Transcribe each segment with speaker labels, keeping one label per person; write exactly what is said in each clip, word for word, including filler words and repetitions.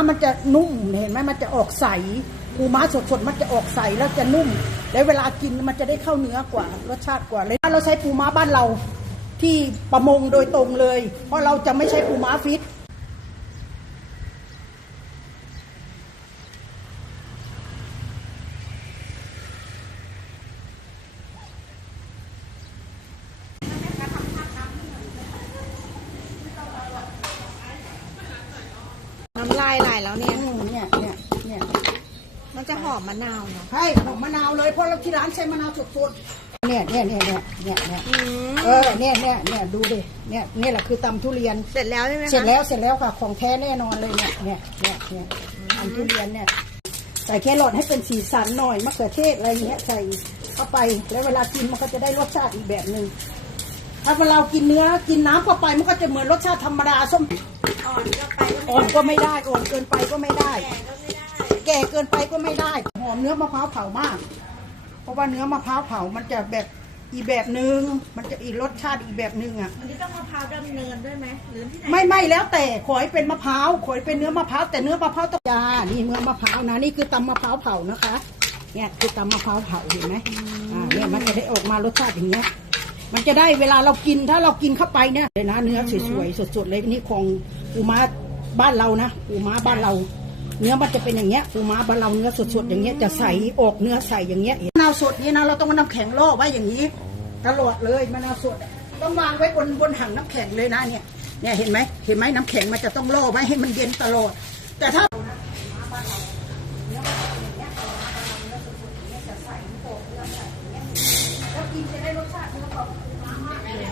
Speaker 1: มันจะนุ่มเห็นไหมมันจะออกใสปูม้าสดๆมันจะออกใสแล้วจะนุ่มแล้วเวลากินมันจะได้เข้าเนื้อกว่ารสชาติกว่าเลยเราใช้ปูม้าบ้านเราที่ประมงโดยตรงเลยเพราะเราจะไม่ใช้ปูม้าฟิต
Speaker 2: น้ำลายไหลแล้วเนี่ย
Speaker 1: เนี่ยเนี่ยเนี่ย
Speaker 2: มันจะหอมมะนาวเนาะ
Speaker 1: ใช่หอมมะนาวเลยเพราะเราที่ร้านใช้มะนาวสดๆเนี่ยเนี่ยเนี่ยเนี่ยเนี่ยเนี่ยเออเนี่ยเนี่ยเนี่ยดูดิเนี่ยเนี่ยแหละคือตำทุเรียน
Speaker 2: เสร็จแล้วใช่ไหมคะ
Speaker 1: เสร็จแล้วเสร็จแล้วค่ะของแท้แน่นอนเลยเนี่ยเนี่ยเนี่ยเนี่ยตำทุเรียนเนี่ยใส่แครอทให้เป็นสีสันหน่อยมะเขือเทศอะไรเงี้ยใส่เข้าไปแล้วเวลากินมันก็จะได้รสชาติอีกแบบหนึ่งถ้าเรากินเนื้อกินน้ำเข้าไปมันก็จะเหมือนรสชาติธรรมดาส้ม
Speaker 2: อ่อนก็ไป
Speaker 1: อ่อนก็ไม่ได้อ่อนเกินไปก็ไม่ได้แก่เกินไปก็ไม่ได้หอมเนื้อมะพร้าวเผามากเพราะว่าเนื้อมะพร้าวเผามันจะแบบอีกแบบหนึ่งมันจะอีกรสชาติอีกแบบหนึ่งอ่ะ
Speaker 2: อันนี้ต้องมะพร้าวดำเนินด้วยไหมหรือที่ไหน
Speaker 1: ไม่ไม่แล้วแต่ขอให้เป็นมะพร้าวขอให้เป็นเนื้อมะพร้าวแต่เนื้อมะพร้าวต้องยานี่เนื้อมะพร้าวนะนี่คือตำมะพร้าวเผานะคะเนี่ยคือตำมะพร้าวเผาเห็นไหมอ่าเนี่ยมันจะได้ออกมารสชาติอย่างเงี้ยมันจะได้เวลาเรากินถ้าเรากินเข้าไปเนี่ยเลยนะเนื้อสวยๆสดๆเลยนี่ของปูม้าบ้านเรานะปูม้าบ้านเราเนื้อมันจะเป็นอย่างเงี้ยปูม้าบ้านเราเนื้อสดๆอย่างเงี้ยจะใสออกเนื้อใสอย่างเงี้ยมะนาวสดนี่นะเราต้องมาน้ำแข็งล่อไว้อย่างนี้ตลอดเลยมะนาวสดต้องวางไว้บนบนถังน้ำแข็งเลยนะเนี่ยเนี่ยเห็นไหมเห็นไหมน้ำแข็งมันจะต้องล่อไว้ให้มันเย็นตลอดแต่ถ้าแล้วกินจะได้รสชาติเนื้อของปูม้ามากเลย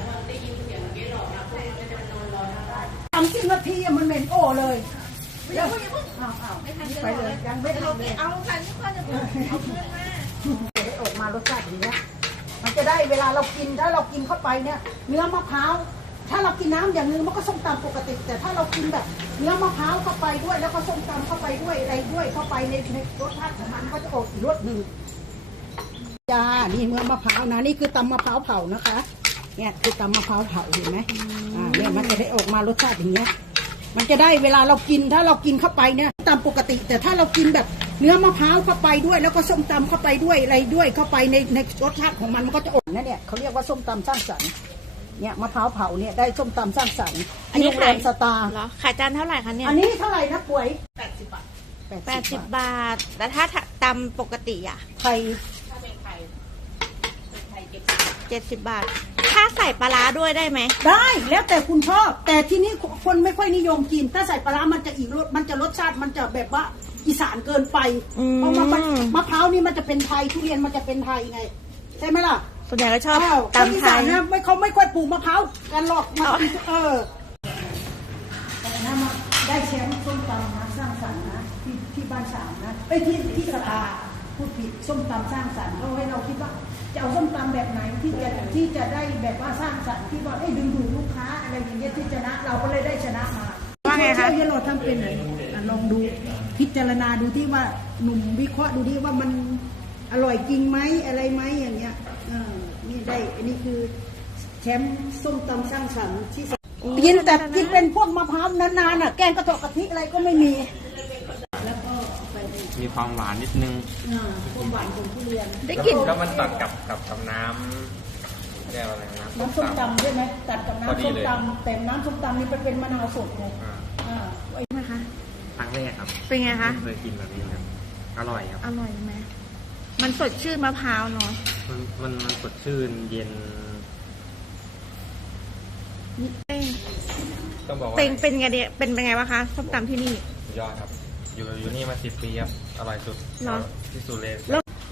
Speaker 1: ทำสิบนาทีมันเหม็นโอ้เลยเดี๋ยวเอาเอาไปเลยยังไม่ทำเลย
Speaker 2: เอาค่ะนี่ก็จะเอาเพื่อนมา
Speaker 1: จะได้ออกมารสชาติอย่างนี้มันจะได้เวลาเรากินถ้าเรากินเข้าไปเนี่ยเนื้อมะพร้าวถ้าเรากินน้ำอย่างนึงมันก็ส้มตำปกติแต่ถ้าเรากินแบบเนื้อมะพร้าวเข้าไปด้วยแล้วก็ส้มตำเข้าไปด้วยอะไรด้วยเข้าไปในในรสชาติของมันก็จะออกอีกรสหนึ่งจ้านี่เนื้อมะพร้าวนะนี่คือตำมะพร้าวเผานะคะเนี่ยคือตำมะพร้าวเผาเห็นไหมอ่าเนี่ยมันจะได้ออกมารสชาติอย่างเงี้ยมันจะได้เวลาเรากินถ้าเรากินเข้าไปเนี่ยตามปกติแต่ถ้าเรากินแบบเนื้อมะพร้าวเข้าไปด้วยแล้วก็ส้มตำเข้าไปด้วยอะไรด้วยเข้าไปในในรสชาติของมันมันก็จะออกนะเนี่ยเขาเรียกว่าส้มตำสร้างสรรค์เนี่ยมะพร้าวเผาเนี่ยได้ส้มตำสร้างสรรค์ที่โรงแรมสตาร์
Speaker 2: เหรอขายจานเท่าไหร่คะเนี่ย
Speaker 1: อันนี้เท่าไหร่นะป่วย
Speaker 2: แปดสิบบาทแปดสิบบาทแต่ถ้าตำปกติอ่ะ
Speaker 1: ไทย
Speaker 2: ถ้าเป็นไทยไทยเจ็ดสิบบาทถ้าใส่ปลาร้าด้วยได้ไหม
Speaker 1: ได้แล้วแต่คุณชอบแต่ที่นี่คนไม่ค่อยนิยมกินถ้าใส่ปลาร้ามันจะอีกรสมันจะรสชาติมันจะแบบว่าอีสานเกินไปเพราะว่ามะพร้าวนี่มันจะเป็นไทยทุเรียนมันจะเป็นไทยไงใช่ไหมล่ะ
Speaker 2: ส่วนใหญ่ก็ชอบตำไทย
Speaker 1: นะไม่เขาไม่ค่อยปลูกมะพร้าวกันหรอกมาเออแต่นะมาได้แชมป์ส้มตำนะสร้างสรรค์นะที่ที่บ้านสามนะไอ้ที่ที่สตาพูดผิดส้มตำสร้างสรรค์เขาให้เราคิดว่าจะเอาส้มตำแบบไหนที่จะที่จะได้แบบว่าสร้างสรรค์ที่ว่าให้ดึงดูดลูกค้าอะไรอย่างเงี้ยที่ชนะเราก็เลยได้ชนะมา
Speaker 2: ว่าไงคะ
Speaker 1: ที่เราทำเป็นไหนลองดูพิจารณาดูที่ว่าหนุ่มวิเคราะห์ดูที่ว่ามันอร่อยจริงไหมอะไรไหมอย่างเงี้ยเออนี่ได้อันนี้คือแชมป์ส้มตำสร้างสรรค์ที่กินแต่กินเป็นพวกมะพร้าวนานๆอ่ะแกงกระทอกกะทิอะไรก็ไม่มีแล้วก็
Speaker 3: มีความหวานนิดนึง
Speaker 1: ความหวานของทุเรียน
Speaker 3: ได้กลิ่นแล้วมันตัดกับกับกับน้ำแก้วอะไรนะ
Speaker 1: น้ำส้มตำใช่ไหมตัดกับน้ำส้มตำแต่น้ำส้มตำนี่เป็นเป็นมะนาวสดไงอ่า
Speaker 2: ไว้ไหมคะ
Speaker 3: ครั้งแรกครับ
Speaker 2: เป็นไงคะ
Speaker 3: เคยกินแบบนี้ครับอร่อยครับ
Speaker 2: อร่อยไหมมันสดชื่นมะพร้าวเนาะ
Speaker 3: มันมันมันสดชื่นเย็นต้องบอกว่า
Speaker 2: เป็นเป็นไงเนี่ยเป็นเป็นไงวะคะส้มตำที่นี่
Speaker 3: ยอดครับอยู่อยู่นี่มาสิบปีครับอร่อยสุดที่สุดเลย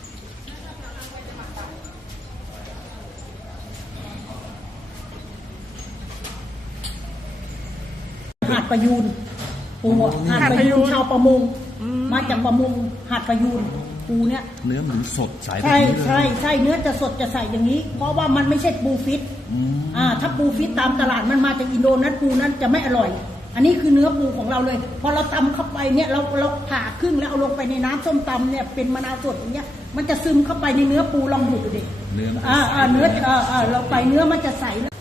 Speaker 1: หาดประยูนปูหาดประยูนชาวประมงมาจากประมงหาดประยูนปูเนี้ย
Speaker 4: เนื้อมันสดใส
Speaker 1: ใช่ใช่ใช่เนื้อจะสดจะใสอย่างนี้เพราะว่ามันไม่ใช่ปูฟิตอ่าถ้าปูฟิตตามตลาดมันมาจากอินโดนั้นปูนั้นจะไม่อร่อยอันนี้คือเนื้อปูของเราเลยพอเราตำเข้าไปเนี่ยเราเราผ่าครึ่งแล้วเอาลงไปในน้ำส้มตำเนี่ยเป็นมะนาวสดอย่างเงี้ยมันจะซึมเข้าไปในเนื้อปูลองดูดิ
Speaker 4: เนื้อ
Speaker 1: อ่าอ่าเนื้ออ่าอ่าเราไปเนื้อมันจะใส